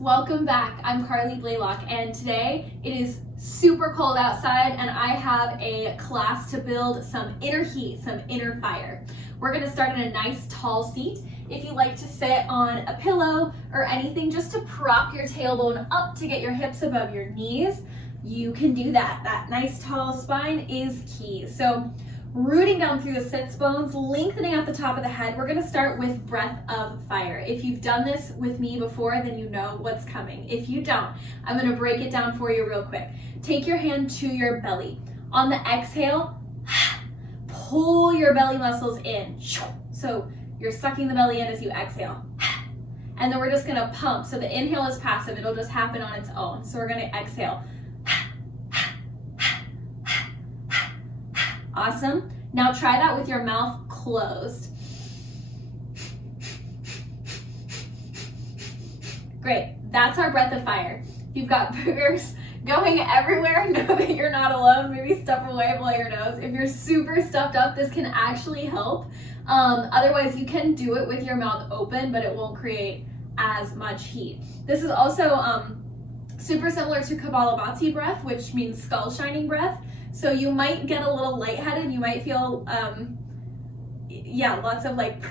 Welcome back. I'm Carly Blaylock, and today it is super cold outside and I have a class to build some inner heat, some inner fire. We're going to start in a nice tall seat. If you like to sit on a pillow or anything just to prop your tailbone up to get your hips above your knees, you can do that. That nice tall spine is key. So rooting down through the sits bones, lengthening at the top of the head, we're gonna start with breath of fire. If you've done this with me before, then you know what's coming. If you don't, I'm gonna break it down for you real quick. Take your hand to your belly. On the exhale, pull your belly muscles in. So you're sucking the belly in as you exhale. And then we're just gonna pump. So the inhale is passive, it'll just happen on its own. So we're gonna exhale. Awesome. Now try that with your mouth closed. Great. That's our breath of fire. If you've got boogers going everywhere, know that you're not alone. Maybe stuff away, blow your nose. If you're super stuffed up, this can actually help. Otherwise, you can do it with your mouth open, but it won't create as much heat. This is also super similar to Kapalabhati breath, which means skull shining breath. So you might get a little lightheaded. You might feel, lots of like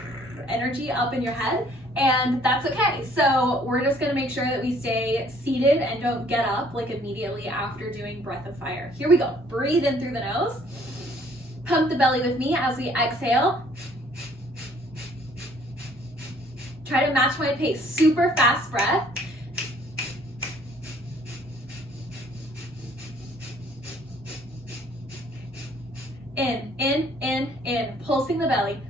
energy up in your head, and that's okay. So we're just gonna make sure that we stay seated and don't get up like immediately after doing breath of fire. Here we go. Breathe in through the nose. Pump the belly with me as we exhale. Try to match my pace. Super fast breath. In, pulsing the belly.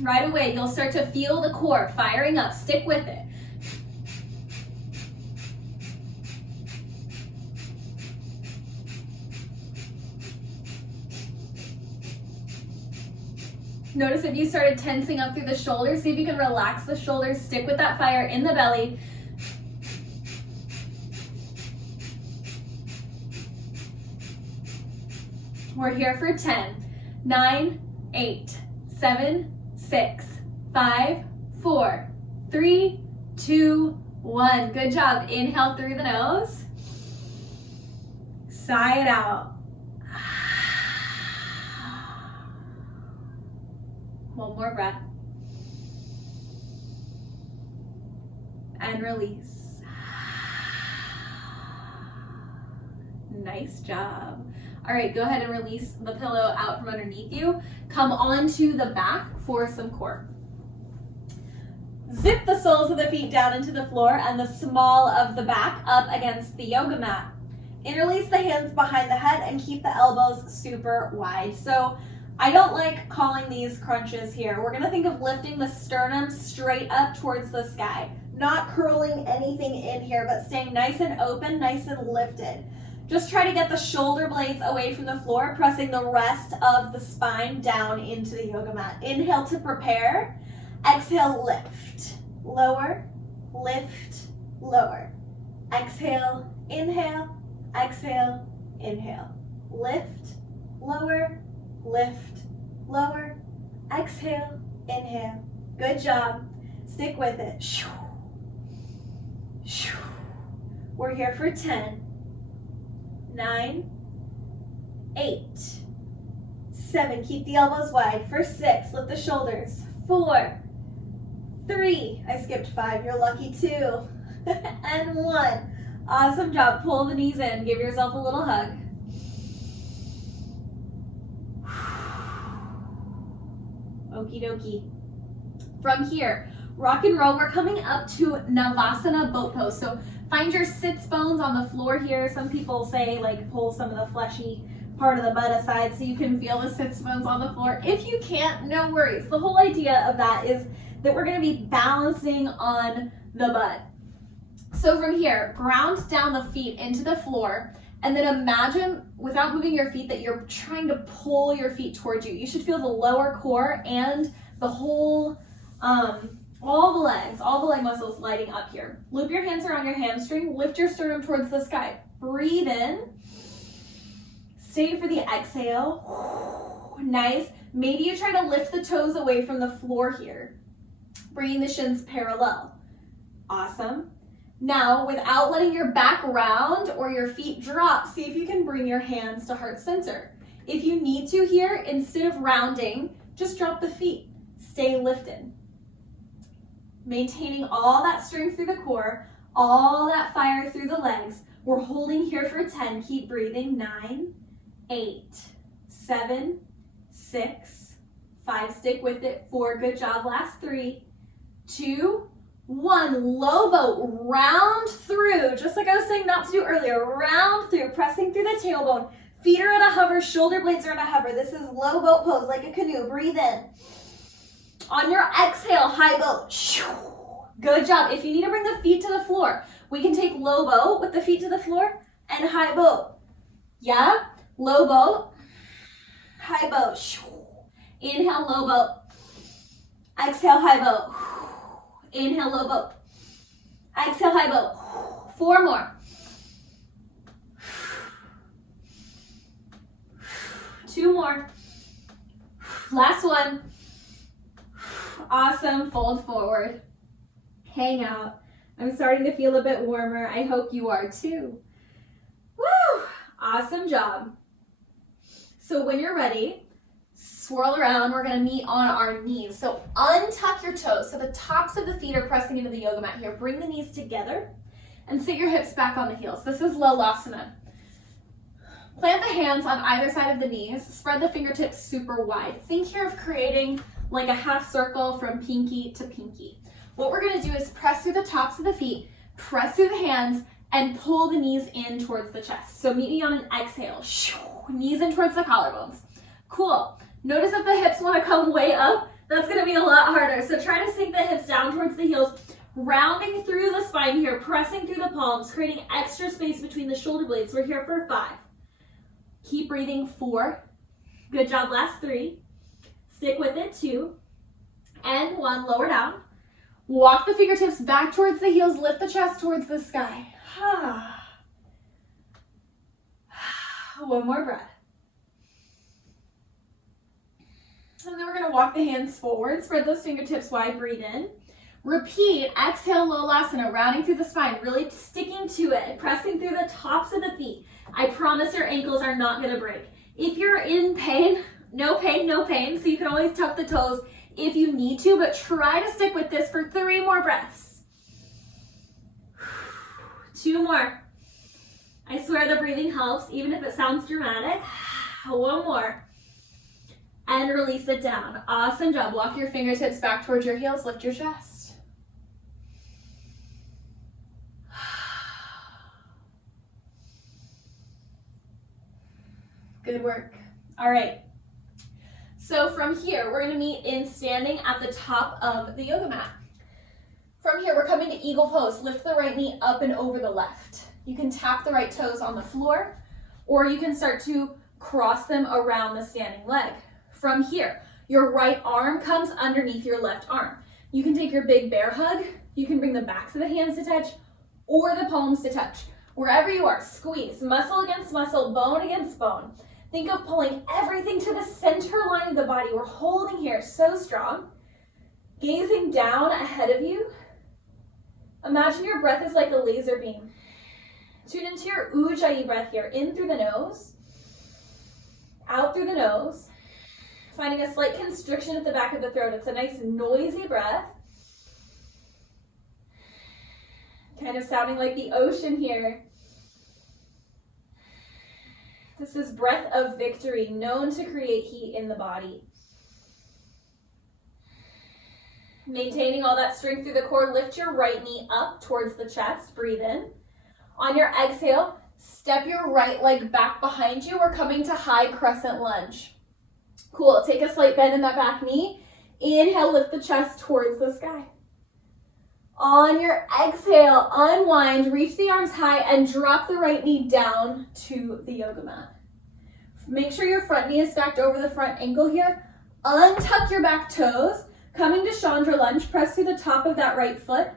Right away, you'll start to feel the core firing up. Stick with it. Notice if you started tensing up through the shoulders, see if you can relax the shoulders. Stick with that fire in the belly. We're here for 10, 9, 8, 7, 6, 5, 4, 3, 2, 1. Good job. Inhale through the nose. Sigh it out. One more breath. And release. Nice job. All right, go ahead and release the pillow out from underneath you. Come onto the back for some core. Zip the soles of the feet down into the floor and the small of the back up against the yoga mat. Interlace the hands behind the head and keep the elbows super wide. So I don't like calling these crunches here. We're gonna think of lifting the sternum straight up towards the sky. Not curling anything in here, but staying nice and open, nice and lifted. Just try to get the shoulder blades away from the floor, pressing the rest of the spine down into the yoga mat. Inhale to prepare. Exhale, lift. Lower, lift, lower. Exhale, inhale, exhale, inhale. Lift, lower, lift, lower. Exhale, inhale. Good job. Stick with it. We're here for 10. 9, 8, 7, keep the elbows wide. For 6, lift the shoulders. 4, 3, I skipped 5, you're lucky 2, and 1. Awesome job. Pull the knees in, give yourself a little hug. Okie dokie. From here, rock and roll. We're coming up to Navasana boat pose. So find your sits bones on the floor here. Some people say like pull some of the fleshy part of the butt aside so you can feel the sits bones on the floor. If you can't, no worries. The whole idea of that is that we're gonna be balancing on the butt. So from here, ground down the feet into the floor and then imagine without moving your feet that you're trying to pull your feet towards you. You should feel the lower core and the whole, all the leg muscles lighting up here. Loop your hands around your hamstring, lift your sternum towards the sky. Breathe in, stay for the exhale. Nice. Maybe you try to lift the toes away from the floor here, bringing the shins parallel. Awesome. Now, without letting your back round or your feet drop, see if you can bring your hands to heart center. If you need to here, instead of rounding, just drop the feet. Stay lifted. Maintaining all that strength through the core, all that fire through the legs. We're holding here for 10. Keep breathing. 9, 8, 7, 6, 5. Stick with it. 4. Good job. Last 3, 2, 1. Low boat. Round through. Just like I was saying not to do earlier. Round through. Pressing through the tailbone. Feet are at a hover. Shoulder blades are at a hover. This is low boat pose like a canoe. Breathe in. On your exhale, high boat. Good job. If you need to bring the feet to the floor, we can take low boat with the feet to the floor and high boat. Yeah? Low boat, high boat. Inhale, low boat. Exhale, high boat. Inhale, low boat. Exhale, high boat. 4 more. 2 more. Last one. Awesome. Fold forward. Hang out. I'm starting to feel a bit warmer. I hope you are too. Woo! Awesome job. So when you're ready, swirl around. We're going to meet on our knees. So untuck your toes. So the tops of the feet are pressing into the yoga mat here. Bring the knees together and sit your hips back on the heels. This is Lalasana. Plant the hands on either side of the knees. Spread the fingertips super wide. Think here of creating like a half circle from pinky to pinky. What we're going to do is press through the tops of the feet, press through the hands, and pull the knees in towards the chest. So meet me on an exhale. Knees in towards the collarbones. Cool. Notice if the hips want to come way up, that's going to be a lot harder. So try to sink the hips down towards the heels, rounding through the spine here, pressing through the palms, creating extra space between the shoulder blades. We're here for 5. Keep breathing. 4. Good job. Last 3. Stick with it. 2. And 1. Lower down. Walk the fingertips back towards the heels. Lift the chest towards the sky. One more breath. And then we're going to walk the hands forward. Spread those fingertips wide. Breathe in. Repeat. Exhale, Lalasana. Rounding through the spine. Really sticking to it. Pressing through the tops of the feet. I promise your ankles are not going to break. If you're in pain, no pain, no pain. So you can always tuck the toes if you need to, but try to stick with this for 3 more breaths. 2 more. I swear the breathing helps, even if it sounds dramatic. 1 more. And release it down. Awesome job. Walk your fingertips back towards your heels. Lift your chest. Good work. All right. So from here, we're going to meet in standing at the top of the yoga mat. From here, we're coming to eagle pose. Lift the right knee up and over the left. You can tap the right toes on the floor, or you can start to cross them around the standing leg. From here, your right arm comes underneath your left arm. You can take your big bear hug. You can bring the backs of the hands to touch, or the palms to touch. Wherever you are, squeeze, muscle against muscle, bone against bone. Think of pulling everything to the center line of the body. We're holding here so strong. Gazing down ahead of you. Imagine your breath is like a laser beam. Tune into your Ujjayi breath here. In through the nose. Out through the nose. Finding a slight constriction at the back of the throat. It's a nice noisy breath. Kind of sounding like the ocean here. This is breath of victory, known to create heat in the body. Maintaining all that strength through the core, lift your right knee up towards the chest. Breathe in. On your exhale, step your right leg back behind you. We're coming to high crescent lunge. Cool. Take a slight bend in that back knee. Inhale, lift the chest towards the sky. On your exhale, unwind, reach the arms high, and drop the right knee down to the yoga mat. Make sure your front knee is stacked over the front ankle here. Untuck your back toes. Coming to chandra lunge, press through the top of that right foot.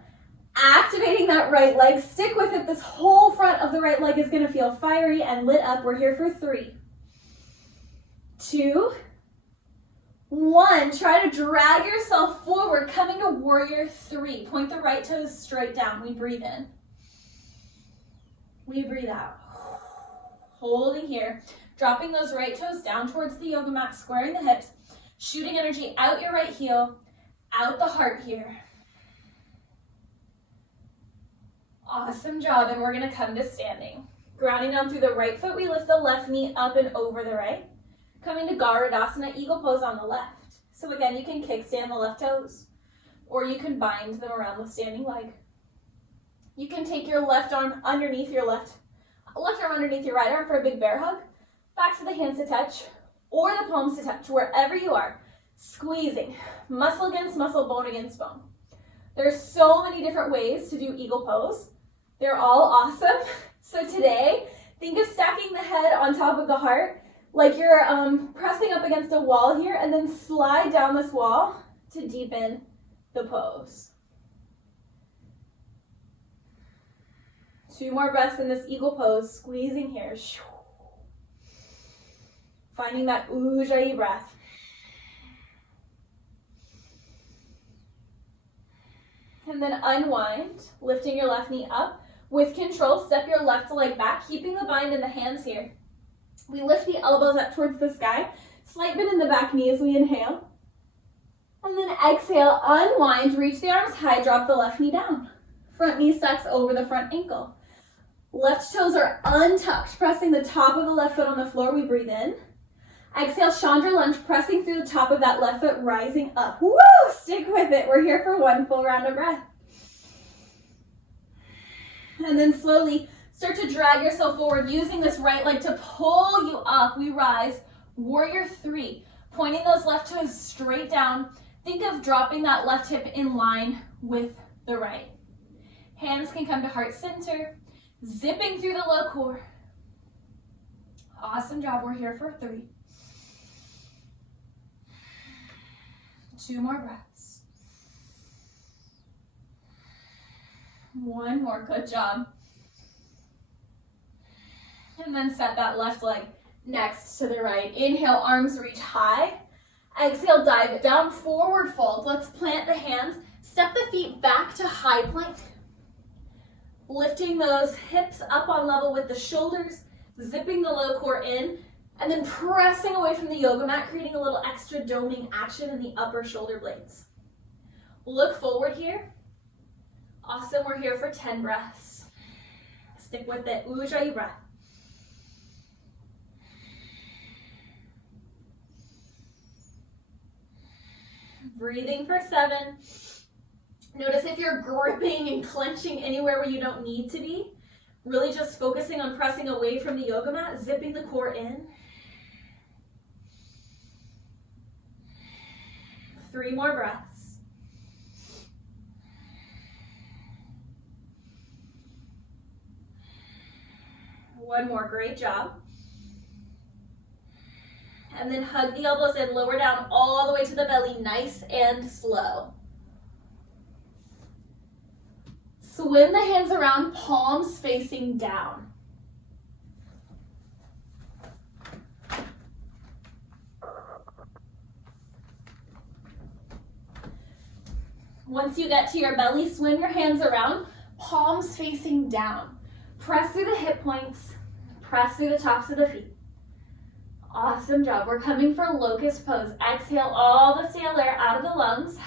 Activating that right leg. Stick with it. This whole front of the right leg is going to feel fiery and lit up. We're here for 3, 2, 1. Try to drag yourself forward, coming to warrior 3. Point the right toes straight down. We breathe in. We breathe out. Holding here. Dropping those right toes down towards the yoga mat, squaring the hips, shooting energy out your right heel, out the heart here. Awesome job, and we're gonna come to standing. Grounding down through the right foot, we lift the left knee up and over the right. Coming to garudasana, eagle pose on the left. So again, you can kickstand the left toes, or you can bind them around the standing leg. You can take your left arm underneath your left arm underneath your right arm for a big bear hug. Backs of the hands to touch, or the palms to touch, wherever you are. Squeezing, muscle against muscle, bone against bone. There's so many different ways to do eagle pose. They're all awesome. So today, think of stacking the head on top of the heart, like you're pressing up against a wall here, and then slide down this wall to deepen the pose. 2 more breaths in this eagle pose, squeezing here. Finding that ujjayi breath. And then unwind, lifting your left knee up. With control, step your left leg back, keeping the bind in the hands here. We lift the elbows up towards the sky. Slight bend in the back knee as we inhale. And then exhale, unwind, reach the arms high, drop the left knee down. Front knee sucks over the front ankle. Left toes are untucked, pressing the top of the left foot on the floor. We breathe in. Exhale, chandra lunge, pressing through the top of that left foot, rising up. Woo! Stick with it. We're here for 1 full round of breath. And then slowly start to drag yourself forward, using this right leg to pull you up. We rise, warrior 3, pointing those left toes straight down. Think of dropping that left hip in line with the right. Hands can come to heart center, zipping through the low core. Awesome job. We're here for 3. 2 more breaths. 1 more. Good job. And then set that left leg next to the right. Inhale, arms reach high. Exhale, dive it down, forward fold. Let's plant the hands. Step the feet back to high plank. Lifting those hips up on level with the shoulders, zipping the low core in, and then pressing away from the yoga mat, creating a little extra doming action in the upper shoulder blades. Look forward here. Awesome, we're here for 10 breaths. Stick with it, ujjayi breath. Breathing for 7. Notice if you're gripping and clenching anywhere where you don't need to be. Really just focusing on pressing away from the yoga mat, zipping the core in. 3 more breaths. One more, great job. And then hug the elbows in, lower down all the way to the belly, nice and slow. Swim the hands around, palms facing down. Once you get to your belly, swim your hands around, palms facing down. Press through the hip points, press through the tops of the feet. Awesome job. We're coming for locust pose. Exhale all the stale air out of the lungs.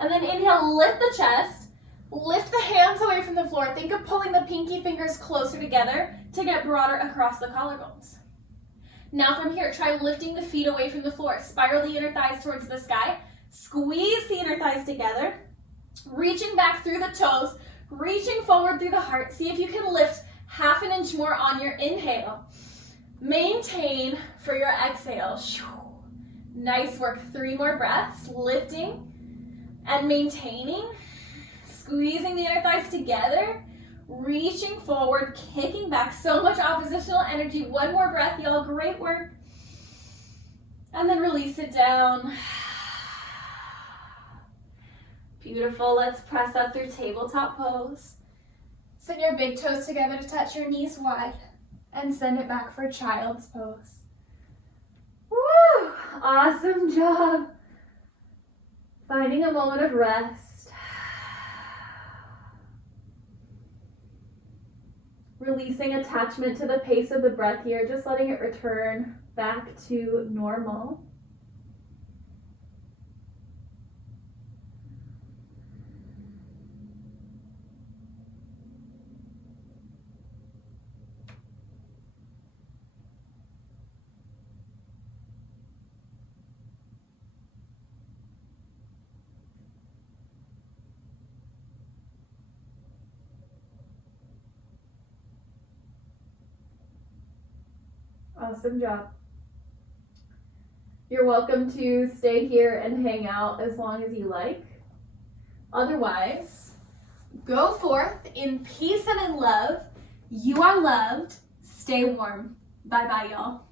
And then inhale, lift the chest. Lift the hands away from the floor. Think of pulling the pinky fingers closer together to get broader across the collarbones. Now from here, try lifting the feet away from the floor. Spiral the inner thighs towards the sky. Squeeze the inner thighs together. Reaching back through the toes. Reaching forward through the heart. See if you can lift half an inch more on your inhale. Maintain for your exhale. Nice work. 3 more breaths. Lifting and maintaining. Squeezing the inner thighs together. Reaching forward, kicking back. So much oppositional energy. 1 more breath, y'all. Great work. And then release it down. Beautiful. Let's press up through tabletop pose. Send your big toes together to touch your knees wide. And send it back for child's pose. Woo! Awesome job. Finding a moment of rest. Releasing attachment to the pace of the breath here, just letting it return back to normal. Awesome job. You're welcome to stay here and hang out as long as you like. Otherwise, go forth in peace and in love. You are loved. Stay warm. Bye-bye, y'all.